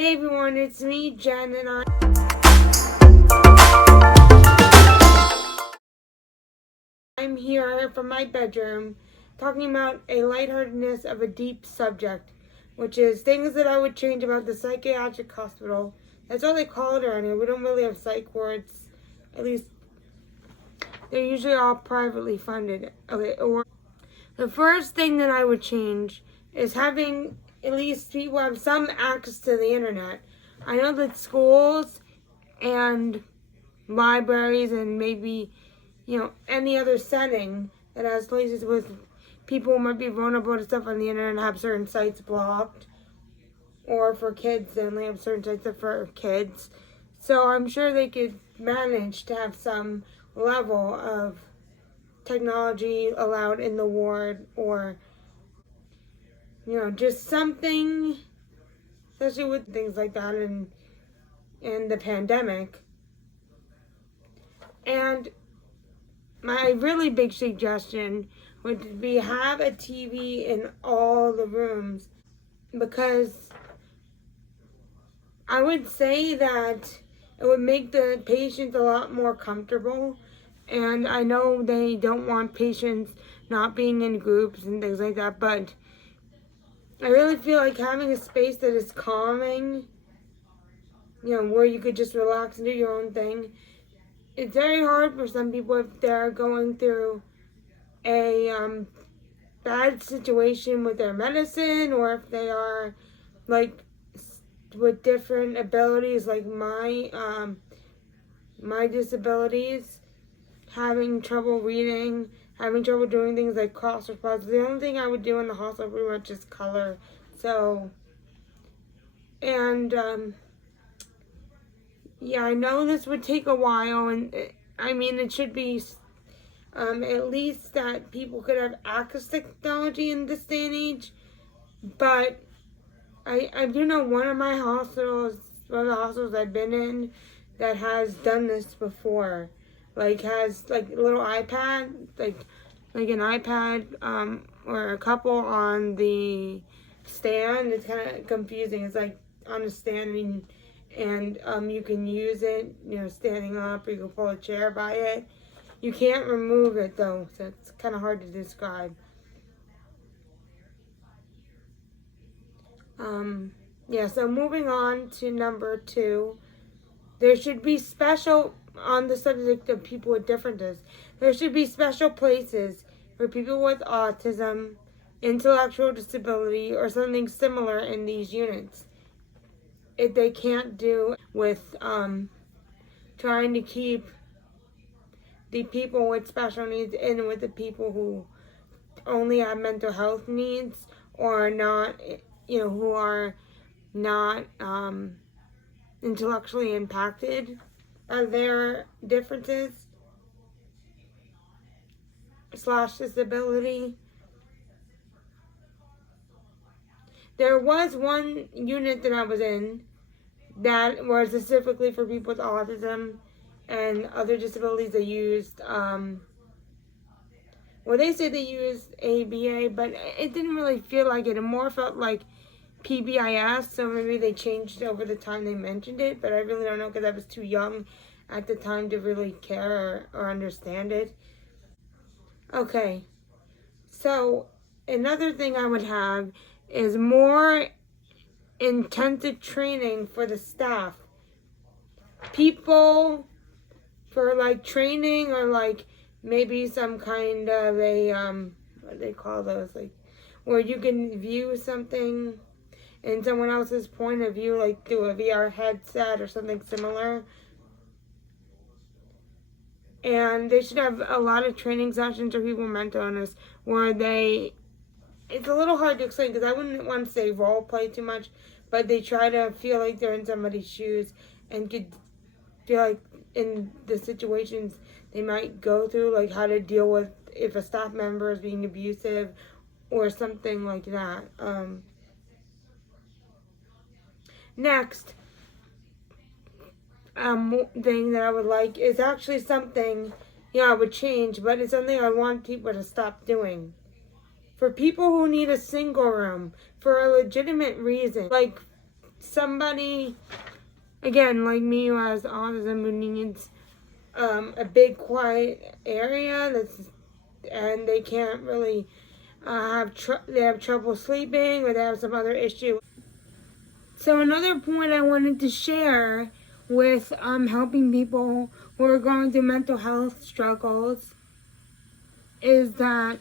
Hey everyone, it's me, Jen, and I'm here from my bedroom talking about a lightheartedness of a deep subject, which is things that I would change about the psychiatric hospital. That's all they call it around here. We don't really have psych wards. At least they're usually all privately funded. Okay, or the first thing that I would change is having at least people have some access to the internet. I know that schools and libraries and maybe, any other setting that has places with people who might be vulnerable to stuff on the internet and have certain sites blocked. Or for kids, they only have certain sites for kids. So I'm sure they could manage to have some level of technology allowed in the ward, or just something, especially with things like that in the pandemic. And my really big suggestion would be have a TV in all the rooms, because I would say that it would make the patients a lot more comfortable. And I know they don't want patients not being in groups and things like that, but I really feel like having a space that is calming, where you could just relax and do your own thing. It's very hard for some people if they're going through a bad situation with their medicine, or if they are like with different abilities, like my disabilities, having trouble reading, having trouble doing things like crossword puzzles. The only thing I would do in the hospital pretty much is color. So, and yeah, I know this would take a while, and it should be at least that people could have access to technology in this day and age. But I do know one of the hospitals I've been in that has done this before. Like has like a little iPad, like an iPad, or a couple on the stand. It's kind of confusing. It's like on a stand, and you can use it, standing up, or you can pull a chair by it. You can't remove it though, so it's kind of hard to describe. Yeah, so moving on to number 2, there should be on the subject of people with differences, there should be special places for people with autism, intellectual disability, or something similar in these units. If they can't do with trying to keep the people with special needs in with the people who only have mental health needs, or not, who are not intellectually impacted by their differences / disability. There was one unit that I was in that was specifically for people with autism and other disabilities. They used they say they used ABA, but it didn't really feel like it. It more felt like PBIS, so maybe they changed over the time they mentioned it, but I really don't know, because I was too young at the time to really care or understand it. Okay, so another thing I would have is more intensive training for the staff. People for like training, or like maybe some kind of a what do they call those, like where you can view something in someone else's point of view, like through a VR headset or something similar. And they should have a lot of training sessions for people with mental illness where it's a little hard to explain, because I wouldn't want to say role play too much, but they try to feel like they're in somebody's shoes and could feel like in the situations they might go through, like how to deal with if a staff member is being abusive or something like that. Next thing that I would like is actually something I would change, but it's something I want people to stop doing. For people who need a single room for a legitimate reason, like somebody, again, like me who has autism, who needs a big quiet area and they can't really they have trouble sleeping, or they have some other issue. So another point I wanted to share with helping people who are going through mental health struggles is that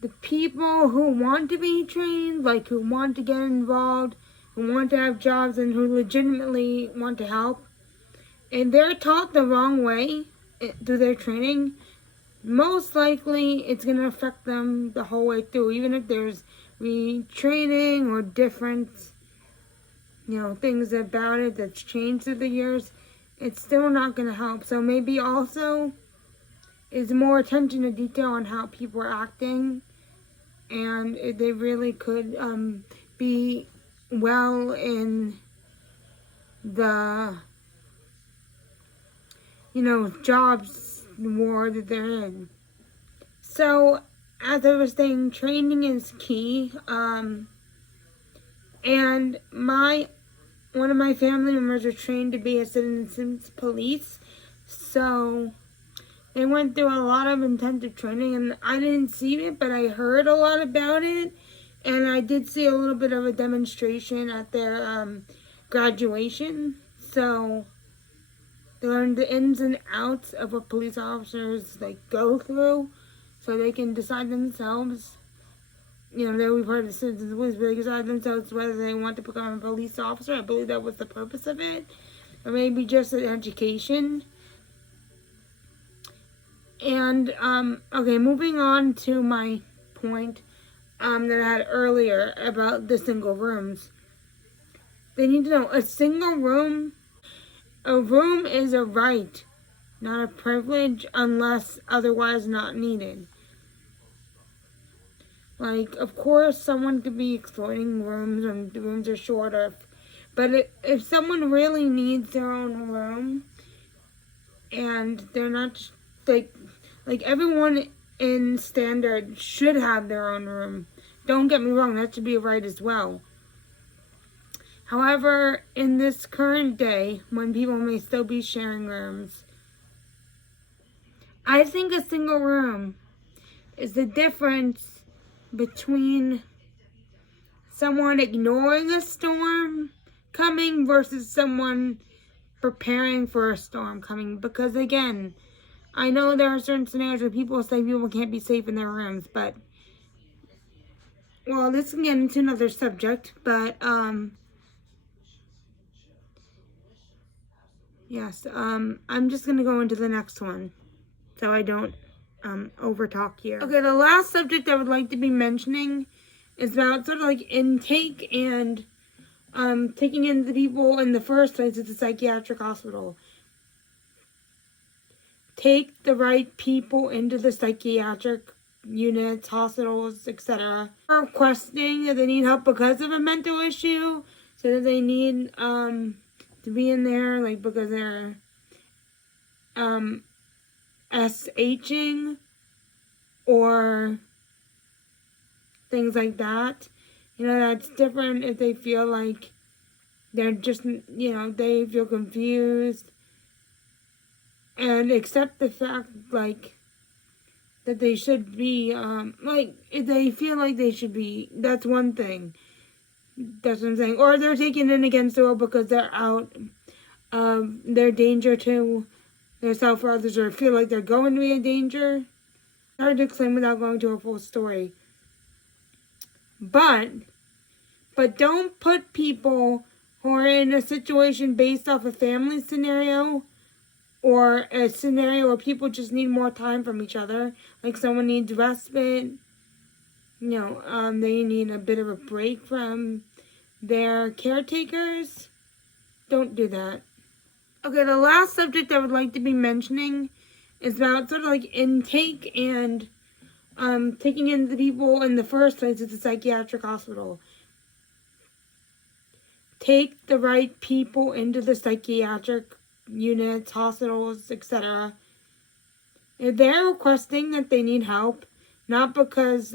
the people who want to be trained, like who want to get involved, who want to have jobs, and who legitimately want to help, and they're taught the wrong way through their training, most likely it's going to affect them the whole way through. Even if there's retraining or different, things about it that's changed through the years, it's still not going to help. So maybe also is more attention to detail on how people are acting, and they really could be well in the jobs war that they're in. So as I was saying, training is key. And one of my family members are trained to be a citizens police, so they went through a lot of intensive training, and I didn't see it, but I heard a lot about it, and I did see a little bit of a demonstration at their graduation. So they learned the ins and outs of what police officers go through, so they can decide themselves. They'll be part of the citizens police, but they decide themselves whether they want to become a police officer. I believe that was the purpose of it, or maybe just an education. And okay, moving on to my point that I had earlier about the single rooms. They need to know a room is a right, not a privilege, unless otherwise not needed. Of course, someone could be exploiting rooms when the rooms are shorter, but if someone really needs their own room, and they're not everyone in standard should have their own room. Don't get me wrong, that should be a right as well. However, in this current day, when people may still be sharing rooms, I think a single room is the difference between someone ignoring a storm coming versus someone preparing for a storm coming. Because again, I know there are certain scenarios where people say people can't be safe in their rooms, but, well, this can get into another subject, but, yes, I'm just going to go into the next one, so I don't, overtalk here. Okay, the last subject I would like to be mentioning is about sort of intake and, taking in the people in the first place at the psychiatric hospital. Take the right people into the psychiatric units, hospitals, etc. Requesting that they need help because of a mental issue, so that they need to be in there because they're SHing or things like that. That's different if they feel like they're just, they feel confused. And accept the fact, that they should be, if they feel like they should be, that's one thing. That's what I'm saying. Or they're taken in against their will because they're out of their danger to themselves or others, or feel like they're going to be in danger. It's hard to explain without going to a full story. But don't put people who are in a situation based off a family scenario, or a scenario where people just need more time from each other, like someone needs respite, they need a bit of a break from their caretakers. Don't do that. Okay, the last subject I would like to be mentioning is about sort of intake and taking in the people in the first place at the psychiatric hospital. Take the right people into the psychiatric units, hospitals, etc. If they're requesting that they need help, not because,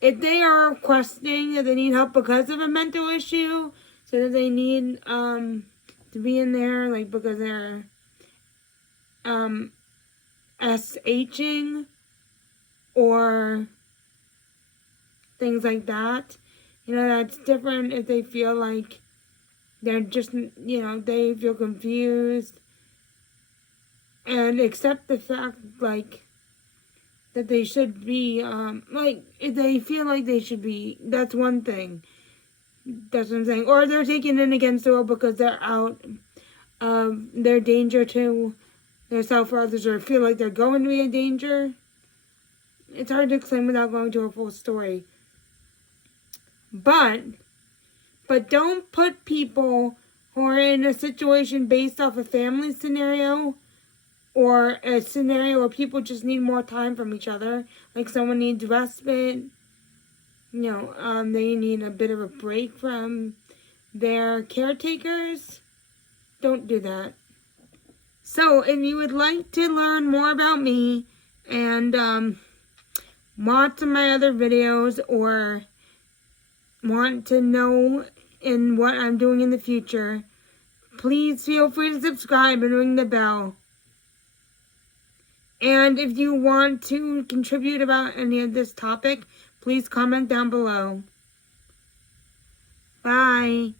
if they are requesting that they need help because of a mental issue, so that they need to be in there, like because they're SHing or things like that, that's different if they feel like they're just, they feel confused and accept the fact, like, that they should be, if they feel like they should be, that's one thing. That's what I'm saying. Or they're taken in against the will because they're out of their danger to themselves or others, or feel like they're going to be in danger. It's hard to explain without going to a full story. But don't put people who are in a situation based off a family scenario or a scenario where people just need more time from each other. Like someone needs respite. They need a bit of a break from their caretakers. Don't do that. So if you would like to learn more about me and watch some of my other videos, or want to know in what I'm doing in the future, please feel free to subscribe and ring the bell. And if you want to contribute about any of this topic, please comment down below. Bye.